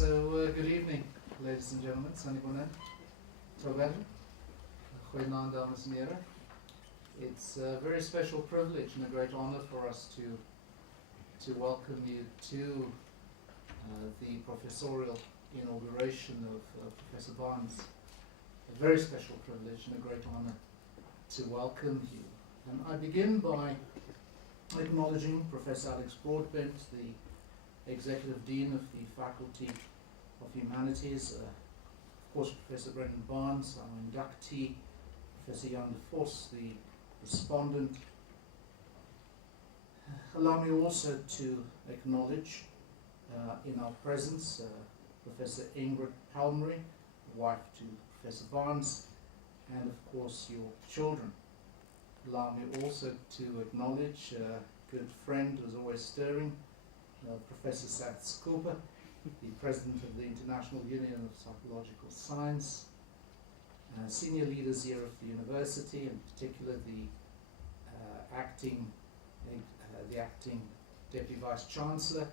Good evening, ladies and gentlemen. Sanibona, Tobel, goeienaand, dames en heren. It's a very special privilege and a great honor for us to welcome you to the Professorial Inauguration of Professor Barnes. A very special privilege and a great honor to welcome you. And I begin by acknowledging Professor Alex Broadbent, the Executive Dean of the Faculty of Humanities, of course Professor Brendon Barnes, our inductee, Professor Jan de Vos, the Respondent. Allow me also to acknowledge in our presence Professor Ingrid Palmery, wife to Professor Barnes, and of course your children. Allow me also to acknowledge a good friend who's always stirring, Professor Sats Cooper, the President of the International Union of Psychological Science, senior leaders here of the university, in particular the acting Deputy Vice Chancellor,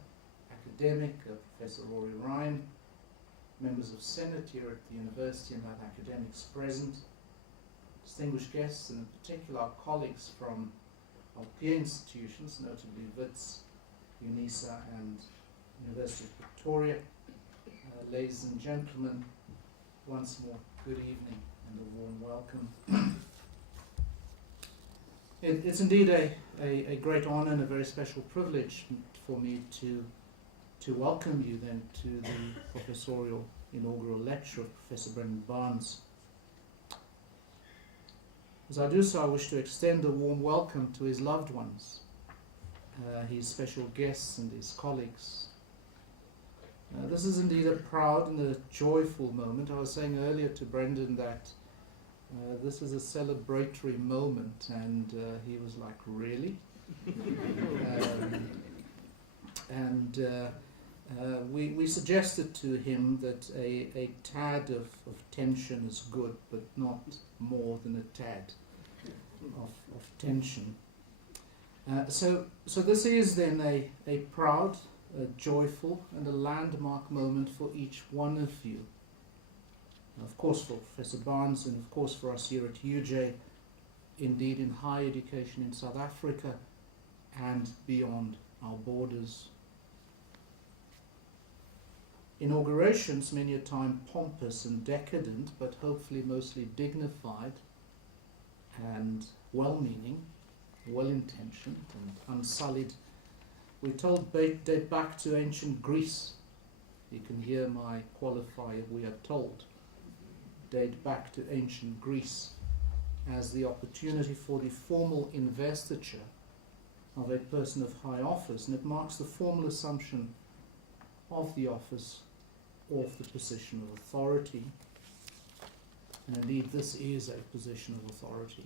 academic, Professor Rory Ryan, members of Senate here at the university and other academics present, distinguished guests, and in particular our colleagues from our peer institutions, notably WITS, UNISA and University of Victoria. Ladies and gentlemen, once more, good evening and a warm welcome. It's indeed a great honor and a very special privilege for me to welcome you then to the Professorial Inaugural Lecture of Professor Brendon Barnes. As I do so, I wish to extend a warm welcome to his loved ones, his special guests and his colleagues. This is indeed a proud and a joyful moment. I was saying earlier to Brendon that this is a celebratory moment, and he was like, really? We suggested to him that a tad of tension is good, but not more than a tad of tension. So this is then a proud, a joyful and a landmark moment for each one of you. Of course for Professor Barnes and of course for us here at UJ, indeed in higher education in South Africa and beyond our borders. Inaugurations, many a time pompous and decadent, but hopefully mostly dignified and well-meaning, well-intentioned and unsullied, we're told date back to ancient Greece. You can hear my qualifier, we are told, date back to ancient Greece as the opportunity for the formal investiture of a person of high office, and it marks the formal assumption of the office or of the position of authority. And indeed this is a position of authority.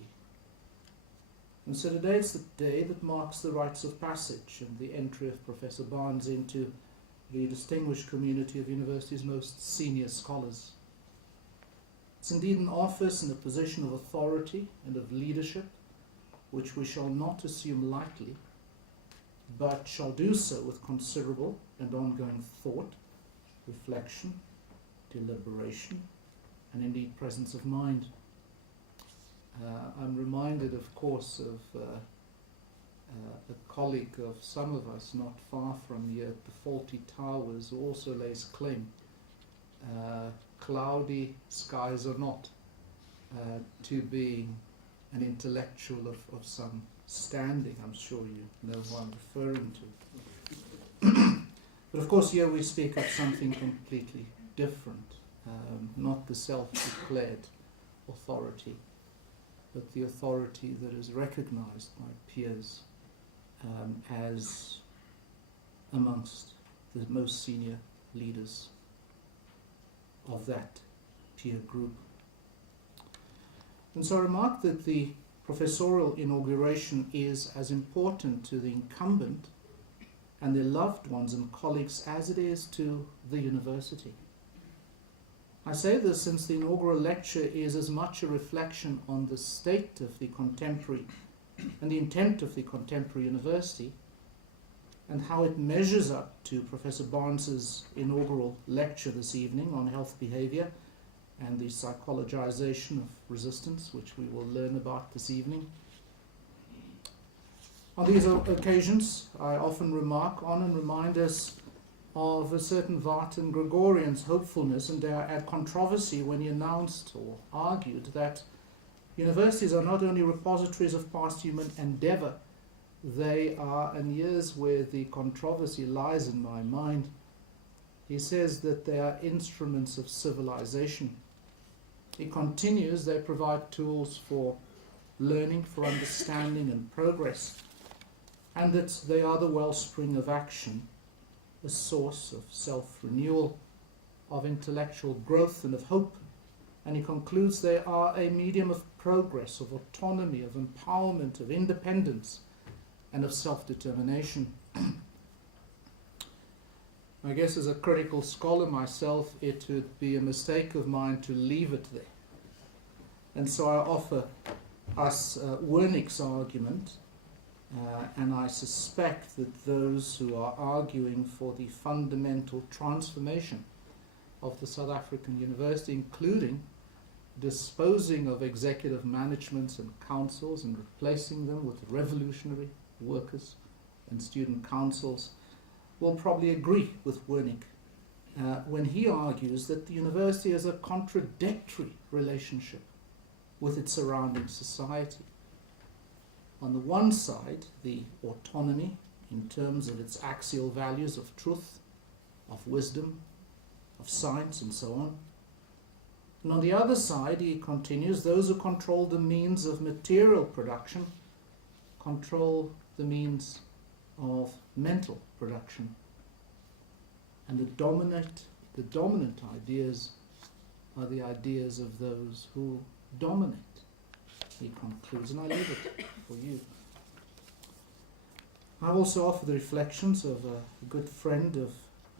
And so today it's the day that marks the rites of passage and the entry of Professor Barnes into the distinguished community of university's most senior scholars. It's indeed an office and a position of authority and of leadership which we shall not assume lightly, but shall do so with considerable and ongoing thought, reflection, deliberation, and indeed presence of mind. I'm reminded, of course, of a colleague of some of us not far from here at the Faulty Towers who also lays claim, cloudy skies or not, to being an intellectual of some standing. I'm sure you know who I'm referring to. But of course here we speak of something completely different, not the self-declared authority, but the authority that is recognized by peers as amongst the most senior leaders of that peer group. And so I remark that the professorial inauguration is as important to the incumbent and their loved ones and colleagues as it is to the university. I say this since the inaugural lecture is as much a reflection on the state of the contemporary and the intent of the contemporary university and how it measures up to Professor Barnes's inaugural lecture this evening on health behaviour and the psychologization of resistance, which we will learn about this evening. On these occasions, I often remark on and remind us of a certain Vartan Gregorian's hopefulness and controversy when he announced or argued that universities are not only repositories of past human endeavour, they are, and here's where the controversy lies in my mind, he says that they are instruments of civilization. He continues, they provide tools for learning, for understanding and progress, and that they are the wellspring of action, a source of self-renewal, of intellectual growth and of hope. And he concludes they are a medium of progress, of autonomy, of empowerment, of independence, and of self-determination. I guess as a critical scholar myself, it would be a mistake of mine to leave it there. And so I offer us Wernick's argument, and I suspect that those who are arguing for the fundamental transformation of the South African university, including disposing of executive managements and councils and replacing them with revolutionary workers and student councils, will probably agree with Wernick when he argues that the university has a contradictory relationship with its surrounding society. On the one side, the autonomy in terms of its axial values of truth, of wisdom, of science, and so on. And on the other side, he continues, those who control the means of material production control the means of mental production. And the dominant ideas are the ideas of those who dominate, he concludes, and I leave it for you. I also offer the reflections of a good friend of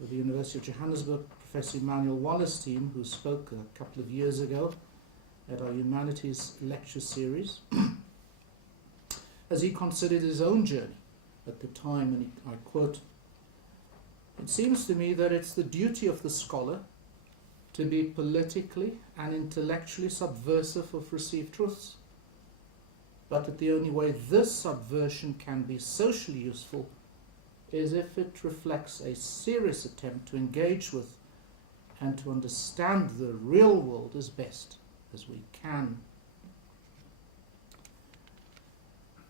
the University of Johannesburg, Professor Emmanuel Wallerstein, who spoke a couple of years ago at our Humanities lecture series, as he considered his own journey at the time, and I quote, "It seems to me that it's the duty of the scholar to be politically and intellectually subversive of received truths, but that the only way this subversion can be socially useful is if it reflects a serious attempt to engage with and to understand the real world as best as we can."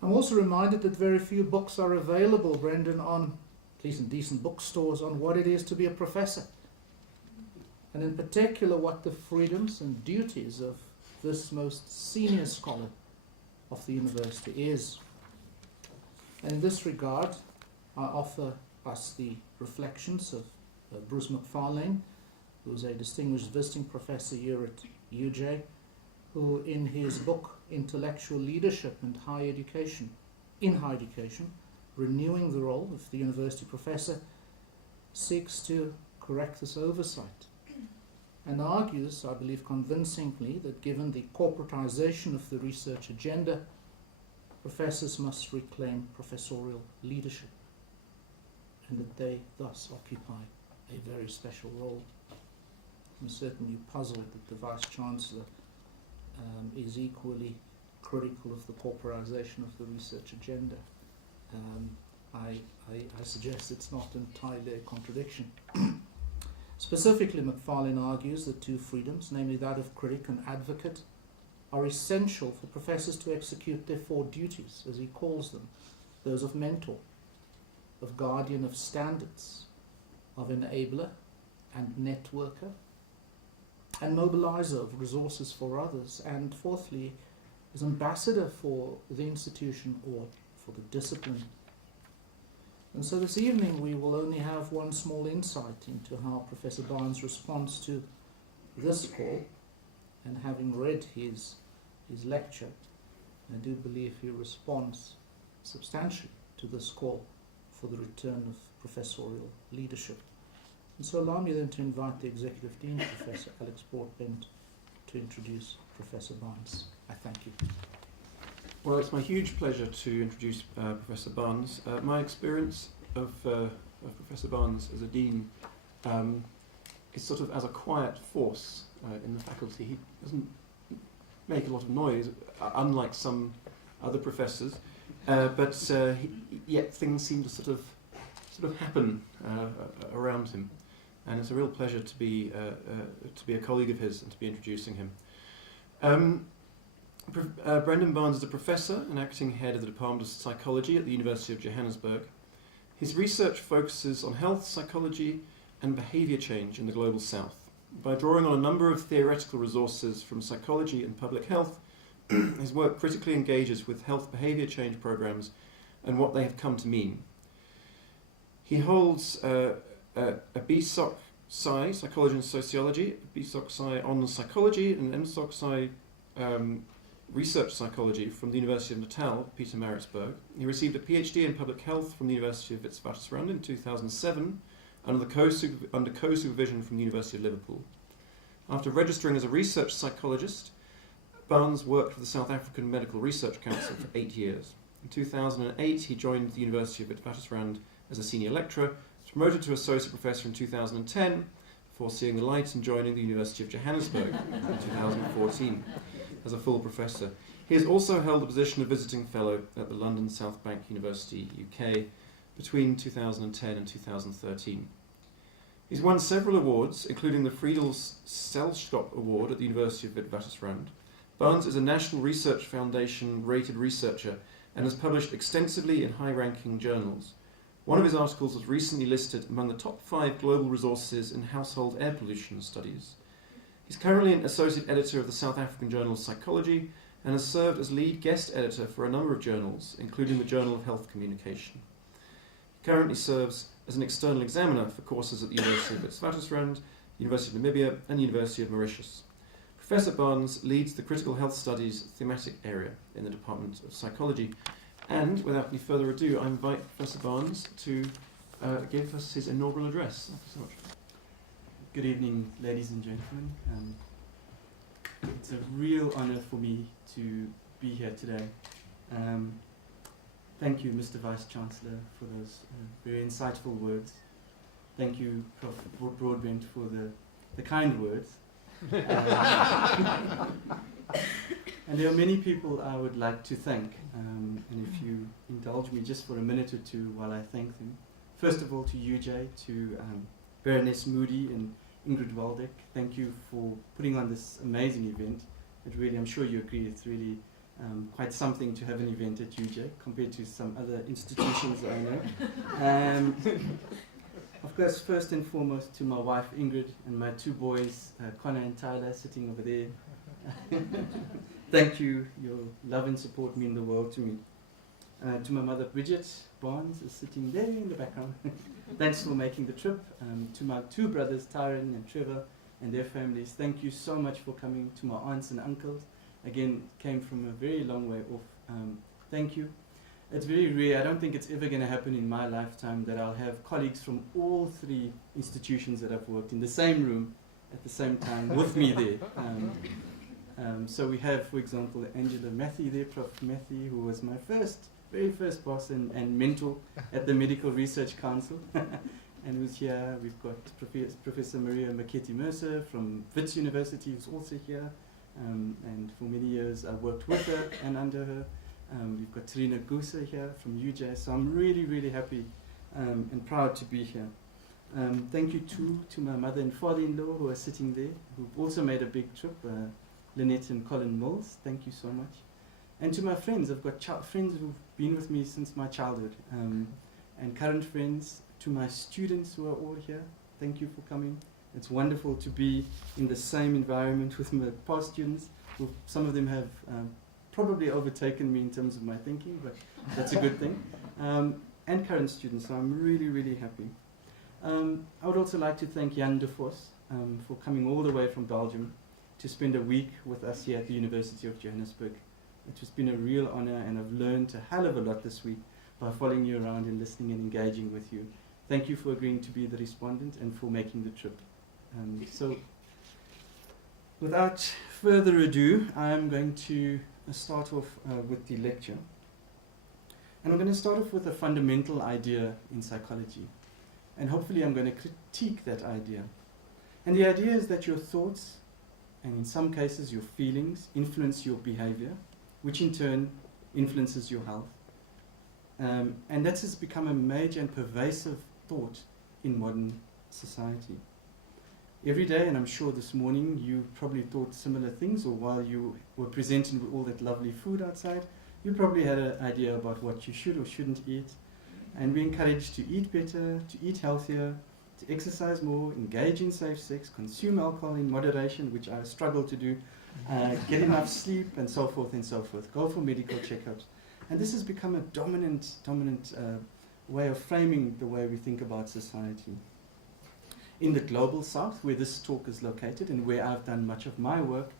I'm also reminded that very few books are available, Brendon, on, at least in decent bookstores, on what it is to be a professor, and in particular what the freedoms and duties of this most senior scholar of the university is. And in this regard, I offer us the reflections of Bruce McFarlane, who is a distinguished visiting professor here at UJ, who in his book Intellectual Leadership and Higher Education, Renewing the Role of the University Professor, seeks to correct this oversight and argues, I believe convincingly, that given the corporatization of the research agenda, professors must reclaim professorial leadership, and that they thus occupy a very special role. I'm certainly puzzled that the Vice-Chancellor is equally critical of the corporatization of the research agenda. I suggest it's not entirely a contradiction. Specifically, McFarlane argues that two freedoms, namely that of critic and advocate, are essential for professors to execute their four duties, as he calls them, those of mentor, of guardian of standards, of enabler and networker, and mobilizer of resources for others, and fourthly, as ambassador for the institution or for the discipline. And so this evening we will only have one small insight into how Professor Barnes responds to this call, and having read his lecture, I do believe he responds substantially to this call for the return of professorial leadership. And so allow me then to invite the Executive Dean, Professor Alex Broadbent, to introduce Professor Barnes. I thank you. Well, it's my huge pleasure to introduce Professor Barnes. My experience of Professor Barnes as a dean is sort of as a quiet force in the faculty. He doesn't make a lot of noise, unlike some other professors, but yet things seem to sort of happen around him, and it's a real pleasure to be a colleague of his and to be introducing him. Brendon Barnes is a professor and acting head of the Department of Psychology at the University of Johannesburg. His research focuses on health, psychology, and behaviour change in the Global South. By drawing on a number of theoretical resources from psychology and public health, his work critically engages with health behaviour change programs and what they have come to mean. He holds a BSoc Sci, Psychology and Sociology, BSoc Sci Honours Psychology, and MSoc Sci Research Psychology from the University of Natal, Pietermaritzburg. He received a PhD in Public Health from the University of Witwatersrand in 2007, under co-supervision from the University of Liverpool. After registering as a research psychologist, Barnes worked for the South African Medical Research Council for 8 years. In 2008, he joined the University of Witwatersrand as a senior lecturer, was promoted to associate professor in 2010, before seeing the light and joining the University of Johannesburg in 2014 as a full professor. He has also held the position of visiting fellow at the London South Bank University, UK, between 2010 and 2013. He's won several awards, including the Friedels Selschop Award at the University of Witwatersrand. Barnes is a National Research Foundation rated researcher and has published extensively in high-ranking journals. One of his articles was recently listed among the top 5 global resources in household air pollution studies. He's currently an associate editor of the South African Journal of Psychology and has served as lead guest editor for a number of journals, including the Journal of Health Communication. He currently serves as an external examiner for courses at the University of Witwatersrand, University of Namibia, and the University of Mauritius. Professor Barnes leads the Critical Health Studies thematic area in the Department of Psychology. And without any further ado, I invite Professor Barnes to give us his inaugural address. Thank you so much. Good evening, ladies and gentlemen. It's a real honour for me to be here today. Thank you, Mr. Vice-Chancellor, for those very insightful words. Thank you, Prof Broadbent, for the kind words. And there are many people I would like to thank, and if you indulge me just for a minute or two while I thank them. First of all, to UJ, to Baroness Moody and Ingrid Waldeck, thank you for putting on this amazing event. It really, I'm sure you agree, it's really quite something to have an event at UJ compared to some other institutions I know. Of course, first and foremost to my wife Ingrid and my 2 boys, Connor and Tyler, sitting over there. Thank you, your love and support mean the world to me. To my mother Bridget Barnes is sitting there in the background. Thanks for making the trip. To my 2 brothers, Tyron and Trevor, and their families, thank you so much for coming. To my aunts and uncles, again, came from a very long way off. Thank you. It's very rare, I don't think it's ever going to happen in my lifetime that I'll have colleagues from all 3 institutions that I've worked in the same room at the same time with me there. So we have, for example, Angela Matthew there, Prof Matthew, who was my very first boss and mentor at the Medical Research Council, and who's here. We've got Professor Maria Maketi Mercer from Wits University, who's also here, and for many years I worked with her and under her. We've got Trina Gooser here from UJ, so I'm really, really happy and proud to be here. Thank you too to my mother and father-in-law who are sitting there, who've also made a big trip, Lynette and Colin Mills, thank you so much. And to my friends, I've got friends who've been with me since my childhood, and current friends. To my students who are all here, thank you for coming. It's wonderful to be in the same environment with my past students, who some of them have probably overtaken me in terms of my thinking, but that's a good thing. And current students, so I'm really, really happy. I would also like to thank Jan de Vos for coming all the way from Belgium to spend a week with us here at the University of Johannesburg. It has been a real honor, and I've learned a hell of a lot this week by following you around and listening and engaging with you. Thank you for agreeing to be the respondent and for making the trip. So, without further ado, I'm going to start off with the lecture. And I'm going to start off with a fundamental idea in psychology. And hopefully I'm going to critique that idea. And the idea is that your thoughts, and in some cases your feelings, influence your behavior, which in turn influences your health. And that has become a major and pervasive thought in modern society. Every day, and I'm sure this morning, you probably thought similar things, or while you were presented with all that lovely food outside, you probably had an idea about what you should or shouldn't eat. And we encourage to eat better, to eat healthier, to exercise more, engage in safe sex, consume alcohol in moderation, which I struggle to do, get enough sleep, and so forth and so forth. Go for medical checkups. And this has become a dominant way of framing the way we think about society. In the global south, where this talk is located and where I've done much of my work,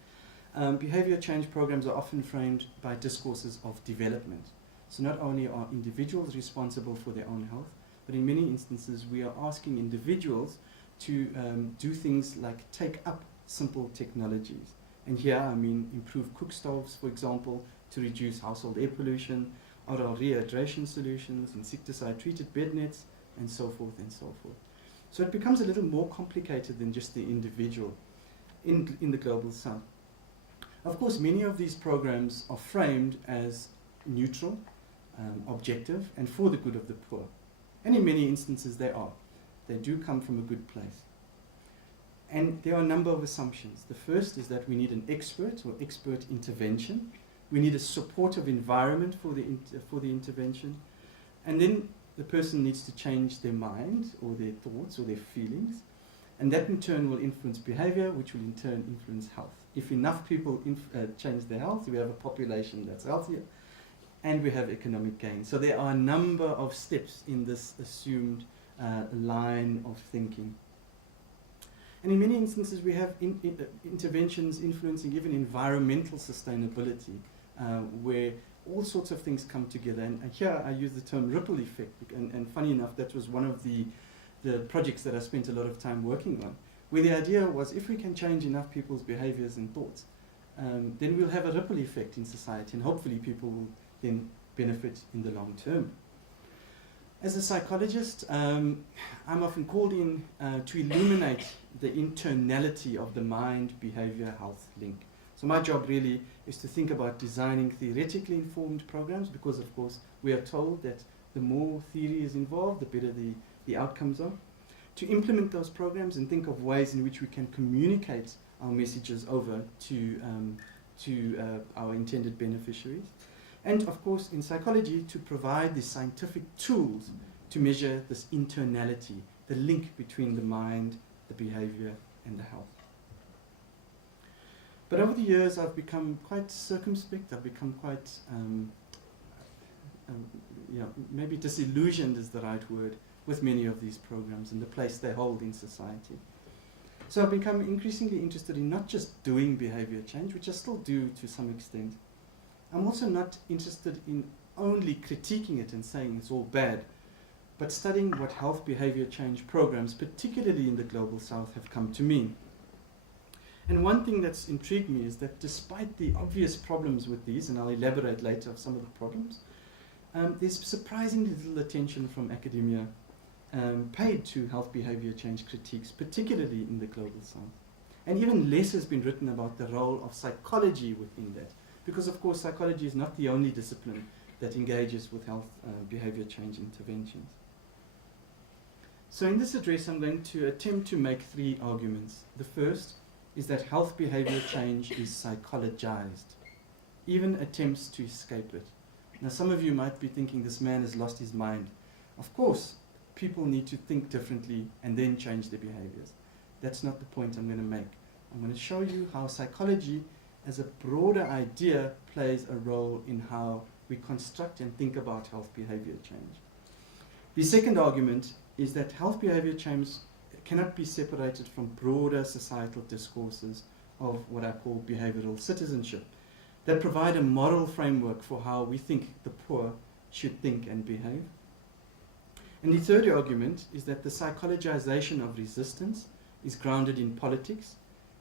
behavior change programs are often framed by discourses of development. So not only are individuals responsible for their own health, but in many instances we are asking individuals to do things like take up simple technologies. And here I mean improve cook stoves, for example, to reduce household air pollution, oral rehydration solutions, insecticide-treated bed nets, and so forth and so forth. So it becomes a little more complicated than just the individual in the global south. Of course, many of these programs are framed as neutral, objective, and for the good of the poor. And in many instances they are. They do come from a good place. And there are a number of assumptions. The first is that we need an expert or expert intervention. We need a supportive environment for the intervention. And then the person needs to change their mind or their thoughts or their feelings. And that in turn will influence behavior, which will in turn influence health. If enough people change their health, we have a population that's healthier, and we have economic gain. So there are a number of steps in this assumed line of thinking. And in many instances, we have interventions influencing even environmental sustainability, where all sorts of things come together. And here I use the term ripple effect. And funny enough, that was one of the projects that I spent a lot of time working on, where the idea was if we can change enough people's behaviors and thoughts, then we'll have a ripple effect in society, and hopefully people will then benefit in the long term. As a psychologist, I'm often called in to illuminate the internality of the mind-behavior-health link. So my job really is to think about designing theoretically informed programs, because of course we are told that the more theory is involved, the better the outcomes are. To implement those programs and think of ways in which we can communicate our messages over to our intended beneficiaries. And of course in psychology to provide the scientific tools to measure this internality, the link between the mind, the behavior and the health. But over the years I've become quite circumspect, I've become quite, maybe disillusioned is the right word, with many of these programs and the place they hold in society. So I've become increasingly interested in not just doing behavior change, which I still do to some extent. I'm also not interested in only critiquing it and saying it's all bad, but studying what health behavior change programs, particularly in the global south, have come to mean. And one thing that's intrigued me is that despite the obvious problems with these, and I'll elaborate later of some of the problems, there's surprisingly little attention from academia paid to health behavior change critiques, particularly in the global south. And even less has been written about the role of psychology within that, because of course psychology is not the only discipline that engages with health behavior change interventions. So in this address I'm going to attempt to make three arguments. The first is that health behavior change is psychologized, even attempts to escape it. Now some of you might be thinking this man has lost his mind. Of course, people need to think differently and then change their behaviors. That's not the point I'm going to make. I'm going to show you how psychology as a broader idea plays a role in how we construct and think about health behavior change. The second argument is that health behavior change cannot be separated from broader societal discourses of what I call behavioral citizenship that provide a moral framework for how we think the poor should think and behave. And the third argument is that the psychologization of resistance is grounded in politics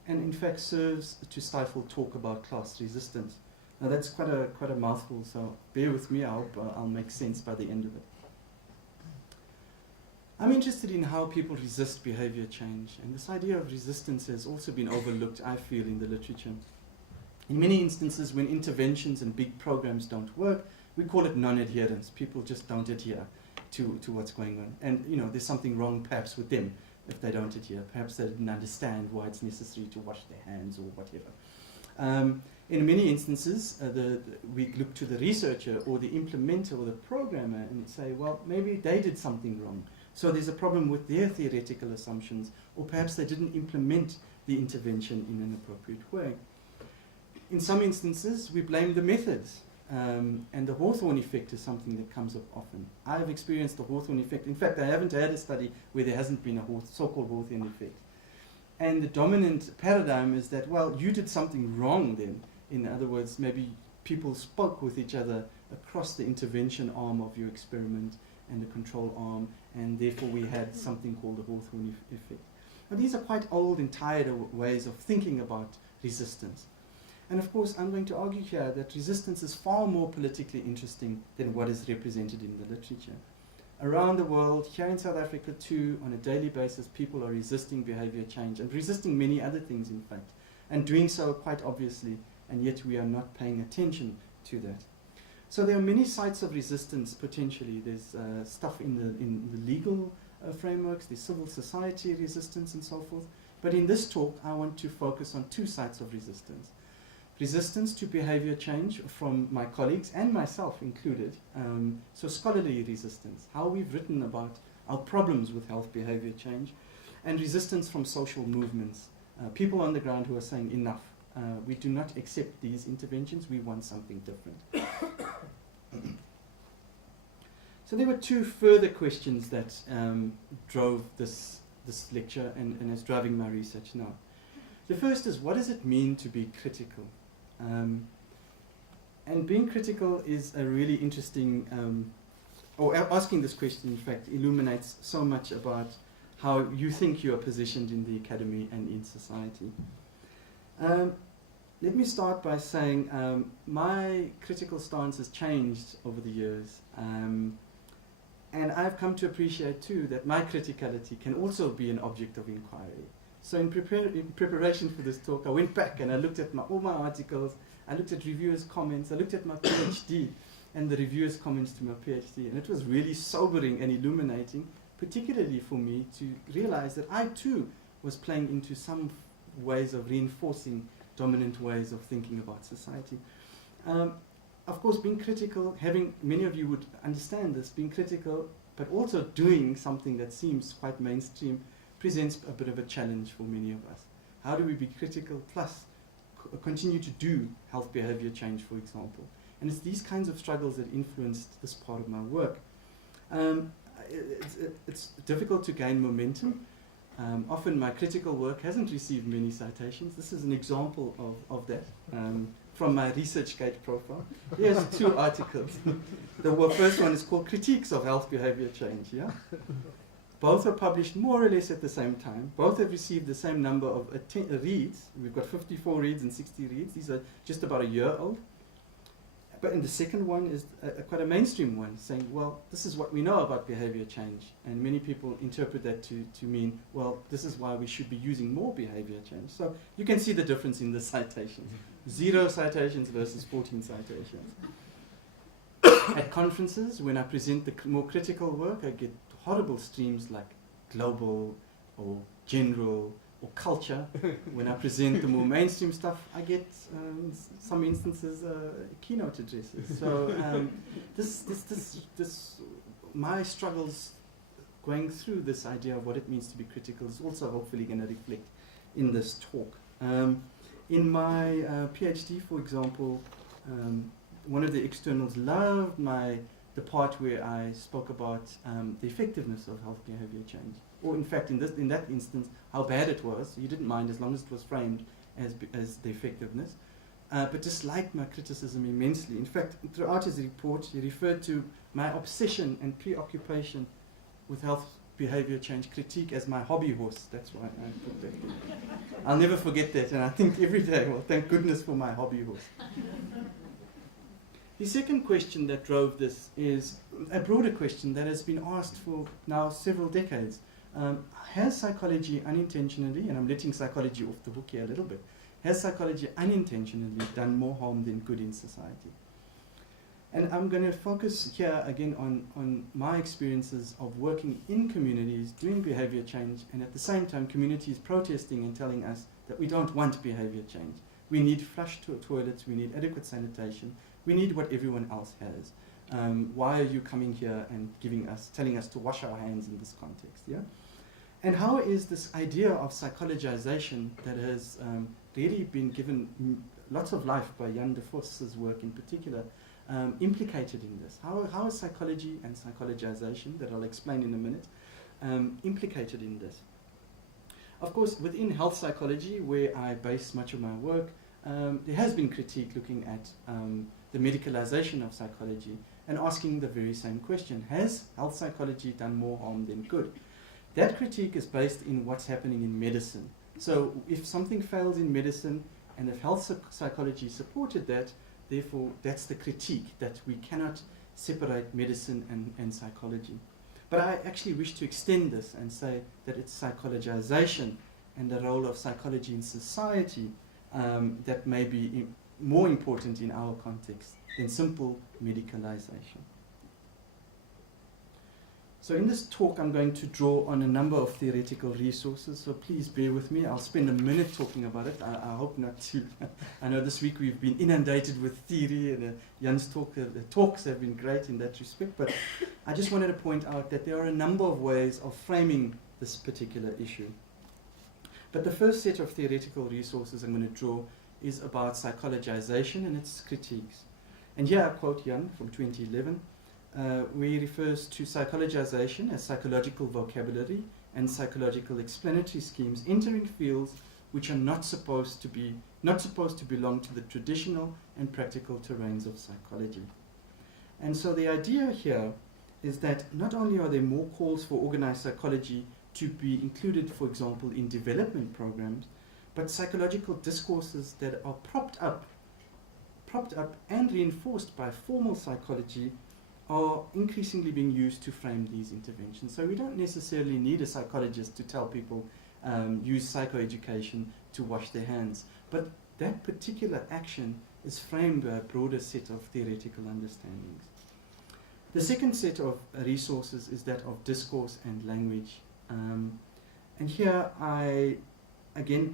and in fact serves to stifle talk about class resistance, Now that's quite a mouthful, so bear with me. I hope I'll make sense by the end of it. I'm interested in how people resist behavior change, and this idea of resistance has also been overlooked, I feel, in the literature. In many instances, when interventions and big programs don't work, we call it non-adherence. People just don't adhere to what's going on. And there's something wrong perhaps with them if they don't adhere. Perhaps they didn't understand why it's necessary to wash their hands or whatever. In many instances, we look to the researcher or the implementer or the programmer and say, well, maybe they did something wrong. So there's a problem with their theoretical assumptions, or perhaps they didn't implement the intervention in an appropriate way. In some instances, we blame the methods, and the Hawthorne effect is something that comes up often. I've experienced the Hawthorne effect. In fact, I haven't had a study where there hasn't been a so-called Hawthorne effect. And the dominant paradigm is that, well, you did something wrong then. In other words, maybe people spoke with each other across the intervention arm of your experiment and the control arm, and therefore we had something called the Hawthorne effect. Now, these are quite old and tired ways of thinking about resistance. And of course, I'm going to argue here that resistance is far more politically interesting than what is represented in the literature. Around the world, here in South Africa too, on a daily basis, people are resisting behavior change and resisting many other things, in fact, and doing so quite obviously, and yet we are not paying attention to that. So there are many sites of resistance potentially. There's stuff in the legal frameworks, there's civil society resistance and so forth. But in this talk, I want to focus on two sites of resistance. Resistance to behavior change from my colleagues and myself included. So scholarly resistance, how we've written about our problems with health behavior change, and resistance from social movements, people on the ground who are saying enough. We do not accept these interventions, we want something different. So there were two further questions that drove this lecture and is driving my research now. The first is, what does it mean to be critical? And being critical is a really interesting, or asking this question in fact illuminates so much about how you think you are positioned in the academy and in society. Let me start by saying my critical stance has changed over the years, and I've come to appreciate too that my criticality can also be an object of inquiry. So in preparation for this talk, I went back and I looked at all my articles, I looked at reviewers' comments, I looked at my PhD and the reviewers' comments to my PhD, and it was really sobering and illuminating, particularly for me to realize that I too was playing into some ways of reinforcing dominant ways of thinking about society. Of course, being critical, many of you would understand this, being critical, but also doing something that seems quite mainstream presents a bit of a challenge for many of us. How do we be critical plus continue to do health behavior change, for example? And it's these kinds of struggles that influenced this part of my work. It's difficult to gain momentum. Often my critical work hasn't received many citations. This is an example of that from my ResearchGate profile. Here's two articles. The first one is called Critiques of Health Behavior Change. Yeah? Both are published more or less at the same time. Both have received the same number of reads. We've got 54 reads and 60 reads. These are just about a year old. But in the second one is quite a mainstream one, saying, well, this is what we know about behavior change. And many people interpret that to mean, well, this is why we should be using more behavior change. So you can see the difference in the citations. 0 citations versus 14 citations. At conferences, when I present the more critical work, I get horrible streams like global or general or culture. When I present the more mainstream stuff, I get some instances keynote addresses. So my struggles going through this idea of what it means to be critical is also hopefully going to reflect in this talk. In my PhD, for example, one of the externals loved the part where I spoke about the effectiveness of health behavior change. Or in fact, in that instance, how bad it was. He didn't mind as long as it was framed as the effectiveness. But disliked my criticism immensely. In fact, throughout his report, he referred to my obsession and preoccupation with health behavior change critique as my hobby horse. That's why I put that. I'll never forget that, and I think every day, well, thank goodness for my hobby horse. The second question that drove this is a broader question that has been asked for now several decades. Has psychology unintentionally, and I'm letting psychology off the hook here a little bit, has psychology unintentionally done more harm than good in society? And I'm going to focus here again on my experiences of working in communities, doing behavior change, and at the same time communities protesting and telling us that we don't want behavior change. We need flush toilets, we need adequate sanitation, we need what everyone else has. Why are you coming here and telling us to wash our hands in this context? Yeah? And how is this idea of psychologization that has really been given lots of life by Jan de Vos's work in particular, implicated in this? How is psychology and psychologization, that I'll explain in a minute, implicated in this? Of course, within health psychology, where I base much of my work, there has been critique looking at the medicalization of psychology and asking the very same question: has health psychology done more harm than good? That critique is based in what's happening in medicine. So if something fails in medicine, and if health psychology supported that, therefore that's the critique, that we cannot separate medicine and psychology. But I actually wish to extend this and say that it's psychologization and the role of psychology in society that may be more important in our context than simple medicalization. So in this talk I'm going to draw on a number of theoretical resources, so please bear with me. I'll spend a minute talking about it. I hope not to. I know this week we've been inundated with theory, and Jan's talk, the talks have been great in that respect, but I just wanted to point out that there are a number of ways of framing this particular issue. But the first set of theoretical resources I'm going to draw is about psychologization and its critiques. And here I quote Jan from 2011, where he refers to psychologization as psychological vocabulary and psychological explanatory schemes entering fields which are not supposed to belong to the traditional and practical terrains of psychology. And so the idea here is that not only are there more calls for organized psychology to be included, for example, in development programs, but psychological discourses that are propped up and reinforced by formal psychology are increasingly being used to frame these interventions. So we don't necessarily need a psychologist to tell people use psychoeducation to wash their hands, but that particular action is framed by a broader set of theoretical understandings. The second set of resources is that of discourse and language. And here I, again,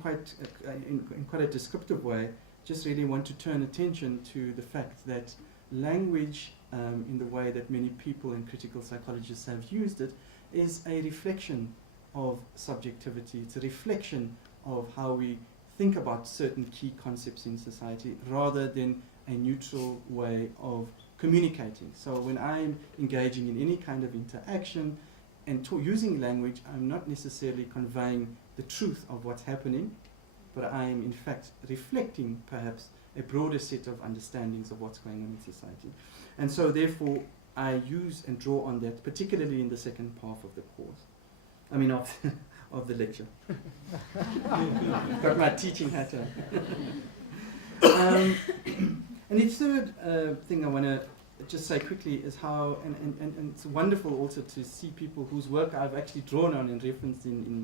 in quite a descriptive way, just really want to turn attention to the fact that language, in the way that many people and critical psychologists have used it, is a reflection of subjectivity. It's a reflection of how we think about certain key concepts in society, rather than a neutral way of communicating. So when I'm engaging in any kind of interaction and using language, I'm not necessarily conveying the truth of what's happening, but I am in fact reflecting perhaps a broader set of understandings of what's going on in society. And so therefore I use and draw on that, particularly in the second part of the course. I mean of the lecture. Got my teaching hat on. And the third thing I want to just say quickly is how, and it's wonderful also to see people whose work I've actually drawn on and referenced in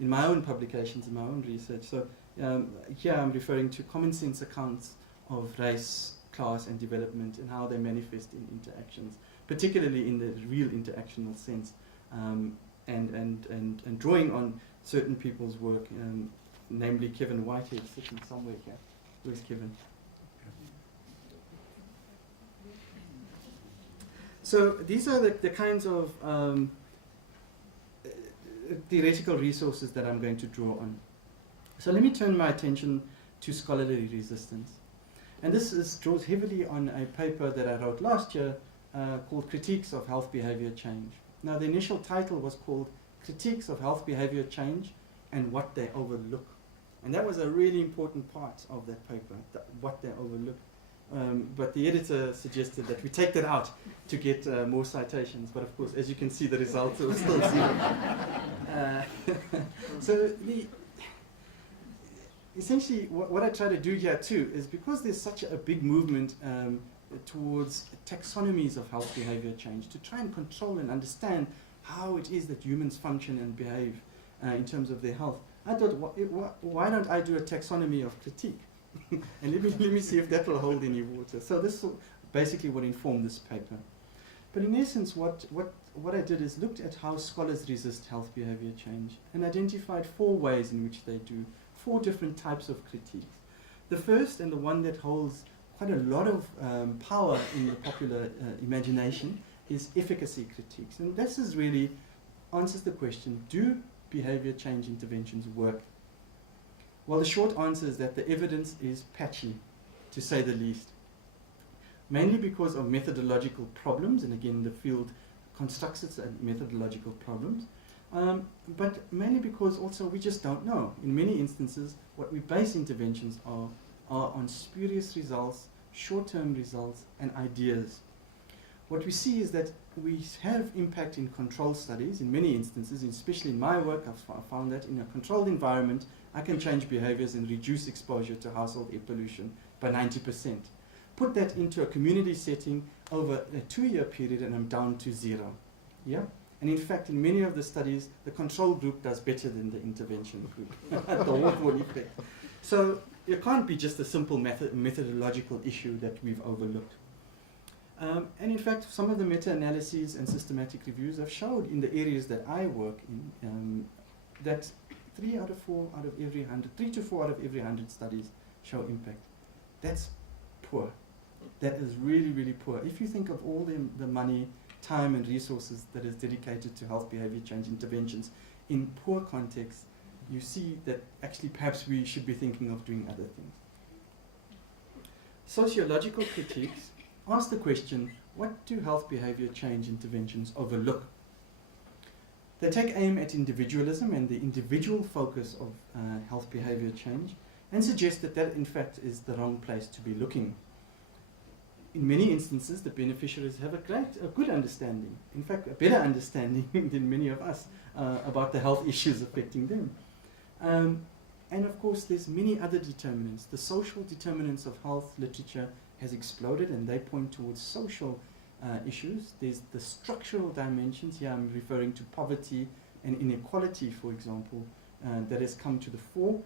my own publications, in my own research. So here I'm referring to common sense accounts of race, class and development and how they manifest in interactions, particularly in the real interactional sense, and drawing on certain people's work, namely Kevin Whitehead, sitting somewhere here. Where's Kevin? So these are the kinds of theoretical resources that I'm going to draw on. So let me turn my attention to scholarly resistance. And this draws heavily on a paper that I wrote last year called Critiques of Health Behavior Change. Now the initial title was called Critiques of Health Behavior Change and What They Overlook. And that was a really important part of that paper, what they overlook. But the editor suggested that we take that out to get more citations. But of course, as you can see, the results are still zero. So essentially, what I try to do here too is, because there's such a big movement towards taxonomies of health behavior change, to try and control and understand how it is that humans function and behave in terms of their health. I thought, why don't I do a taxonomy of critique? And let me see if that will hold any water. So this is basically what informed this paper. But in essence, what I did is looked at how scholars resist health behavior change and identified 4 ways in which they do, 4 different types of critiques. The first, and the one that holds quite a lot of power in the popular imagination, is efficacy critiques. And this is really answers the question, do behavior change interventions work? Well, the short answer is that the evidence is patchy, to say the least. Mainly because of methodological problems, and again the field constructs its methodological problems, but mainly because also we just don't know. In many instances, what we base interventions are on spurious results, short-term results, and ideas. What we see is that we have impact in control studies in many instances, especially in my work. I've found that in a controlled environment, I can change behaviors and reduce exposure to household air pollution by 90%. Put that into a community setting over a 2-year period and I'm down to 0. Yeah? And in fact, in many of the studies, the control group does better than the intervention group. The Hawthorne effect. So it can't be just a simple methodological issue that we've overlooked. And in fact, some of the meta-analyses and systematic reviews have showed in the areas that I work in that 3 to 4 out of every 100 studies show impact. That's poor. That is really, really poor. If you think of all the money, time and resources that is dedicated to health behavior change interventions in poor contexts, you see that actually perhaps we should be thinking of doing other things. Sociological critiques ask the question, what do health behavior change interventions overlook? They take aim at individualism and the individual focus of health behavior change and suggest that that in fact is the wrong place to be looking. In many instances, the beneficiaries have a good understanding, in fact a better understanding than many of us about the health issues affecting them. And of course there's many other determinants. The social determinants of health literature has exploded and they point towards social issues. There's the structural dimensions, here I'm referring to poverty and inequality, for example, that has come to the fore.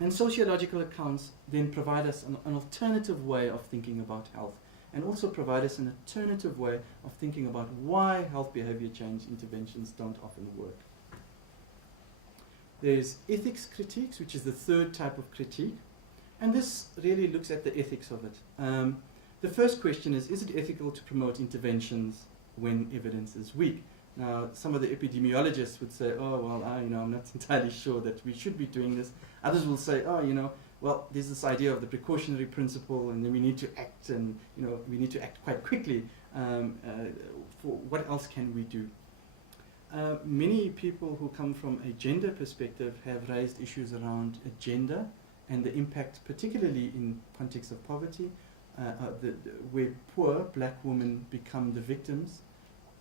And sociological accounts then provide us an alternative way of thinking about health and also provide us an alternative way of thinking about why health behavior change interventions don't often work. There's ethics critiques, which is the 3rd type of critique, and this really looks at the ethics of it. The first question is it ethical to promote interventions when evidence is weak? Now, some of the epidemiologists would say, oh, well, I'm not entirely sure that we should be doing this. Others will say, oh, well, there's this idea of the precautionary principle, and then we need to act, and we need to act quite quickly. For what else can we do? Many people who come from a gender perspective have raised issues around gender and the impact, particularly in context of poverty, where poor black women become the victims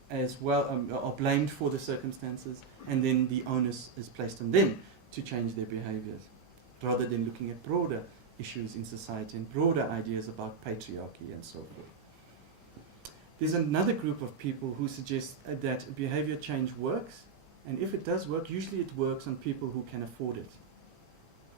as well, are blamed for the circumstances, and then the onus is placed on them to change their behaviors, rather than looking at broader issues in society and broader ideas about patriarchy and so forth. There's another group of people who suggest that behavior change works, and if it does work, usually it works on people who can afford it,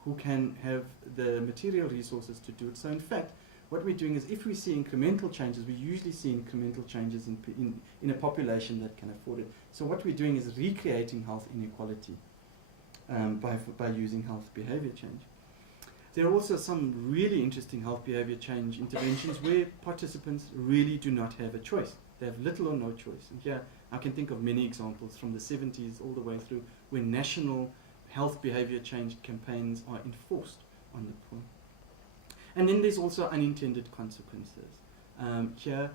who can have the material resources to do it. So in fact, what we're doing is, if we see incremental changes, we usually see incremental changes in a population that can afford it. So what we're doing is recreating health inequality by using health behavior change. There are also some really interesting health behavior change interventions where participants really do not have a choice. They have little or no choice. And here I can think of many examples from the 70s all the way through, where national health behavior change campaigns are enforced on the poor. And then there's also unintended consequences. Here,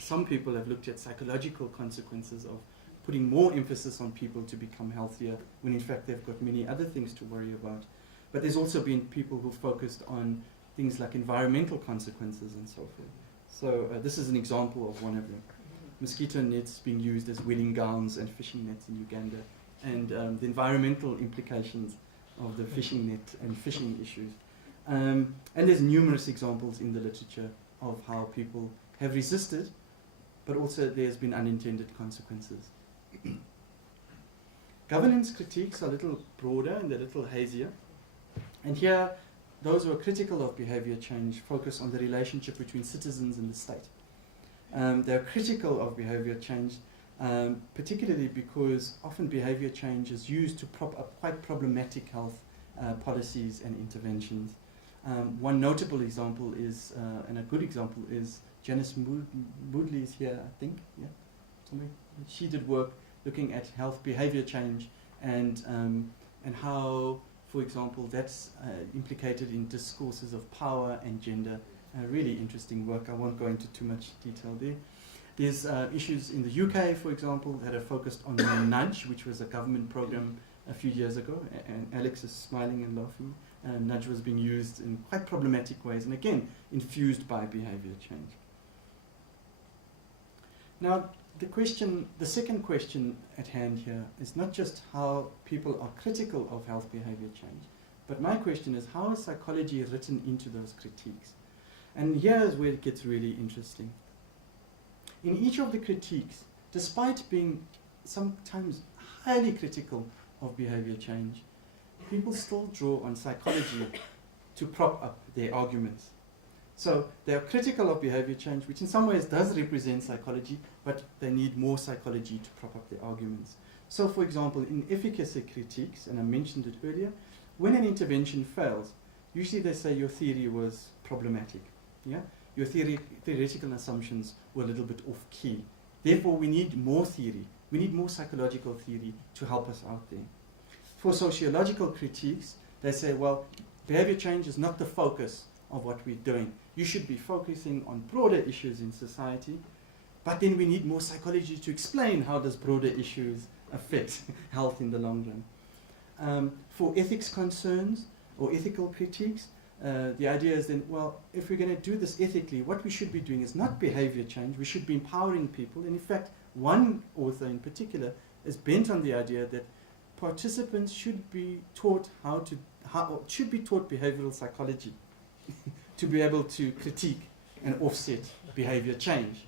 some people have looked at psychological consequences of putting more emphasis on people to become healthier, when in fact they've got many other things to worry about. But there's also been people who focused on things like environmental consequences and so forth. So this is an example of one of them. Mosquito nets being used as wedding gowns and fishing nets in Uganda, and the environmental implications of the fishing net and fishing issues. And there's numerous examples in the literature of how people have resisted, but also there's been unintended consequences. Governance critiques are a little broader and a little hazier. And here, those who are critical of behavior change focus on the relationship between citizens and the state. They're critical of behavior change, particularly because often behavior change is used to prop up quite problematic health policies and interventions. One notable example is, and a good example is, Janice Moodley is here, I think. Yeah, somebody. She did work looking at health behavior change and how, for example, that's implicated in discourses of power and gender. Really interesting work. I won't go into too much detail there. There's issues in the UK, for example, that are focused on Nudge, which was a government program a few years ago. And Alex is smiling and laughing. Nudge was being used in quite problematic ways, and again, infused by behavior change. Now, the second question at hand here is not just how people are critical of health behavior change, but my question is, how is psychology written into those critiques? And here's where it gets really interesting. In each of the critiques, despite being sometimes highly critical of behavior change, people still draw on psychology to prop up their arguments. So they are critical of behavior change, which in some ways does represent psychology, but they need more psychology to prop up their arguments. So for example, in efficacy critiques, and I mentioned it earlier, when an intervention fails, usually they say your theory was problematic. Yeah? Your theoretical assumptions were a little bit off key. Therefore, we need more theory. We need more psychological theory to help us out there. For sociological critiques, they say, well, behavior change is not the focus of what we're doing. You should be focusing on broader issues in society, but then we need more psychology to explain how those broader issues affect health in the long run. For ethics concerns or ethical critiques, the idea is then, well, if we're going to do this ethically, what we should be doing is not behavior change, we should be empowering people. And in fact, one author in particular is bent on the idea that participants should be taught should be taught behavioral psychology to be able to critique and offset behavior change.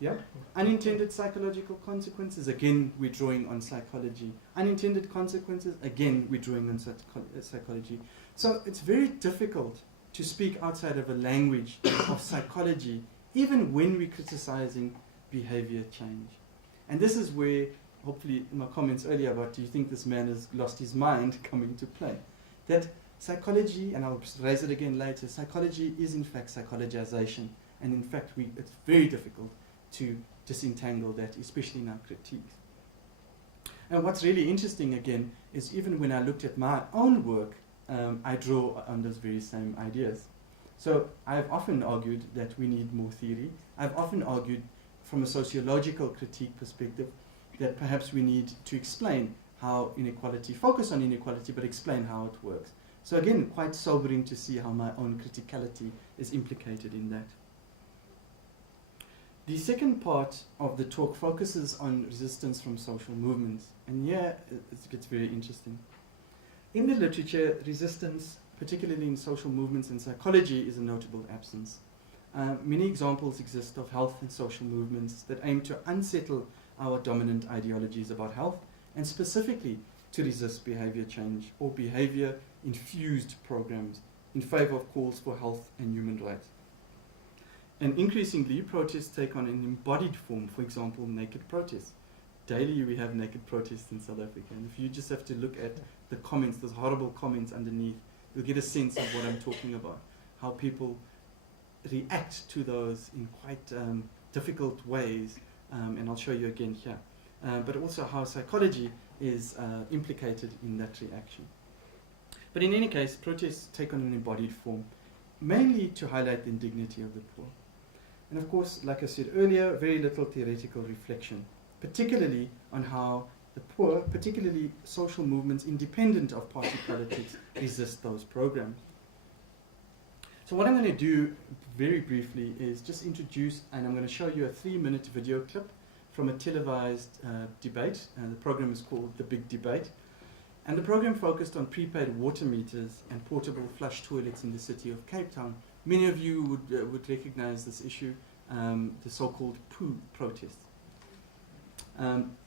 Yeah? Unintended psychological consequences, again, we're drawing on psychology. Unintended consequences, again, we're drawing on psychology. So it's very difficult to speak outside of a language of psychology, even when we're criticizing behavior change. And this is where, hopefully, in my comments earlier about, do you think this man has lost his mind, come into play? That psychology, and I'll raise it again later, psychology is in fact psychologization. And in fact, it's very difficult to disentangle that, especially in our critiques. And what's really interesting, again, is even when I looked at my own work, I draw on those very same ideas. So I've often argued that we need more theory. I've often argued from a sociological critique perspective that perhaps we need to explain how inequality, focus on inequality, but explain how it works. So again, quite sobering to see how my own criticality is implicated in that. The second part of the talk focuses on resistance from social movements. And here it gets very interesting. In the literature, resistance, particularly in social movements and psychology, is a notable absence. Many examples exist of health and social movements that aim to unsettle our dominant ideologies about health, and specifically to resist behavior change or behavior-infused programs in favor of calls for health and human rights. And increasingly, protests take on an embodied form, for example, naked protests. Daily we have naked protests in South Africa, and if you just have to look at the comments, those horrible comments underneath, you'll get a sense of what I'm talking about, how people react to those in quite difficult ways, and I'll show you again here. But also how psychology is implicated in that reaction. But in any case, protests take on an embodied form, mainly to highlight the indignity of the poor. And of course, like I said earlier, very little theoretical reflection, particularly on how the poor, particularly social movements independent of party politics, resist those programs. So what I'm going to do very briefly is just introduce, and I'm going to show you a 3-minute video clip from a televised debate, and the program is called The Big Debate. And the program focused on prepaid water meters and portable flush toilets in the city of Cape Town. Many of you would recognize this issue, the so-called poo protest.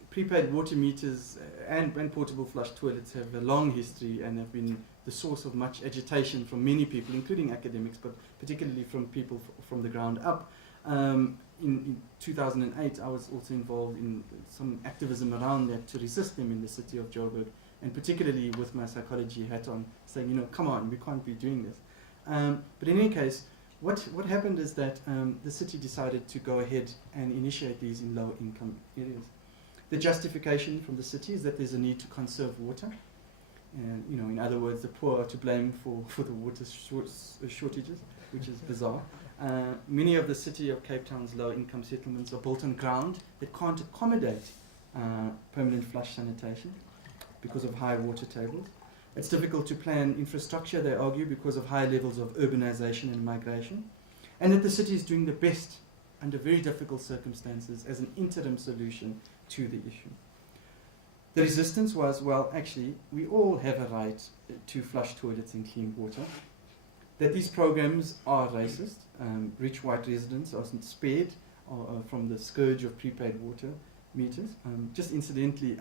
Prepaid water meters and portable flush toilets have a long history and have been the source of much agitation from many people, including academics, but particularly from people from the ground up. In 2008, I was also involved in some activism around that to resist them in the city of Joburg, and particularly with my psychology hat on, saying, you know, come on, we can't be doing this. But in any case, what happened is that the city decided to go ahead and initiate these in low-income areas. The justification from the city is that there's a need to conserve water. And, you know, in other words, the poor are to blame for the water shortages, which is bizarre. Many of the city of Cape Town's low-income settlements are built on ground that can't accommodate permanent flush sanitation because of high water tables. It's difficult to plan infrastructure, they argue, because of high levels of urbanization and migration. And that the city is doing the best under very difficult circumstances as an interim solution to the issue. The resistance was, well, actually, we all have a right to flush toilets and clean water. That these programs are racist. Rich white residents are spared from the scourge of prepaid water meters. Just incidentally,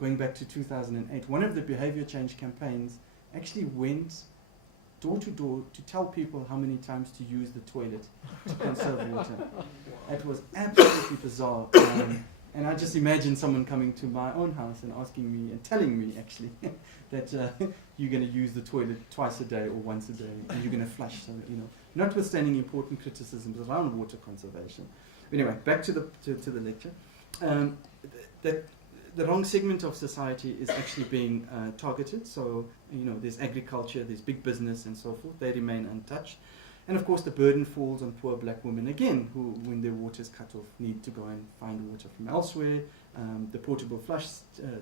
going back to 2008, one of the behaviour change campaigns actually went door to door to tell people how many times to use the toilet to conserve water. It was absolutely bizarre. And I just imagine someone coming to my own house and asking me and telling me actually that you're going to use the toilet twice a day or once a day and you're going to flush. So, you know, notwithstanding important criticisms around water conservation. Anyway, back to the lecture. That the wrong segment of society is actually being targeted. So, you know, there's agriculture, there's big business and so forth. They remain untouched. And of course the burden falls on poor black women again, who, when their water is cut off, need to go and find water from elsewhere. The portable flush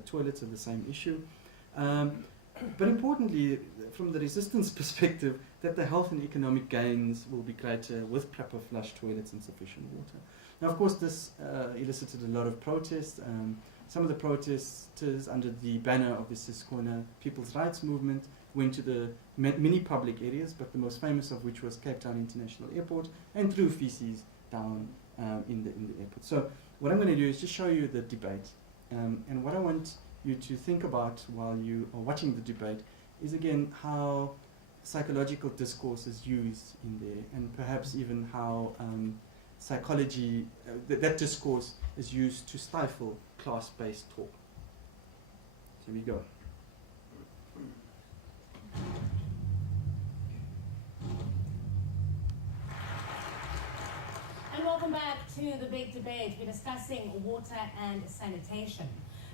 toilets are the same issue. But importantly, from the resistance perspective, that the health and economic gains will be greater with proper flush toilets and sufficient water. Now, of course, this elicited a lot of protest. Some of the protesters, under the banner of the Siskona People's Rights Movement, went to the many public areas, but the most famous of which was Cape Town International Airport, and threw feces down in the airport. So what I'm going to do is just show you the debate. And what I want you to think about while you are watching the debate is, again, how psychological discourse is used in there, and perhaps even how psychology, that discourse is used to stifle class-based talk. So here we go. And welcome back to the big debate. We're discussing water and sanitation.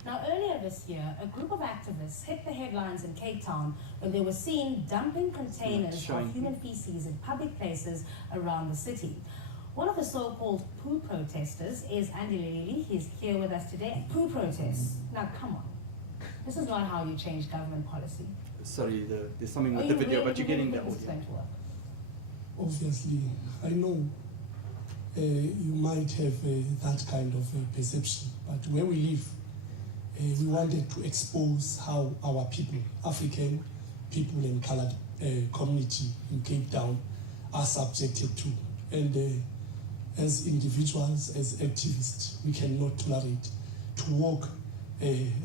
Now, earlier this year, a group of activists hit the headlines in Cape Town when they were seen dumping containers of human feces in public places around the city. One of the so-called poo protesters is Andy Lilili. He's here with us today. Poo protests. Now, come on. This is not how you change government policy. Sorry, there's something with the video, but you're getting the audio. Obviously, I know you might have that kind of perception, but where we live, we wanted to expose how our people, African people and colored community in Cape Town, are subjected to. And as individuals, as activists, we cannot tolerate to walk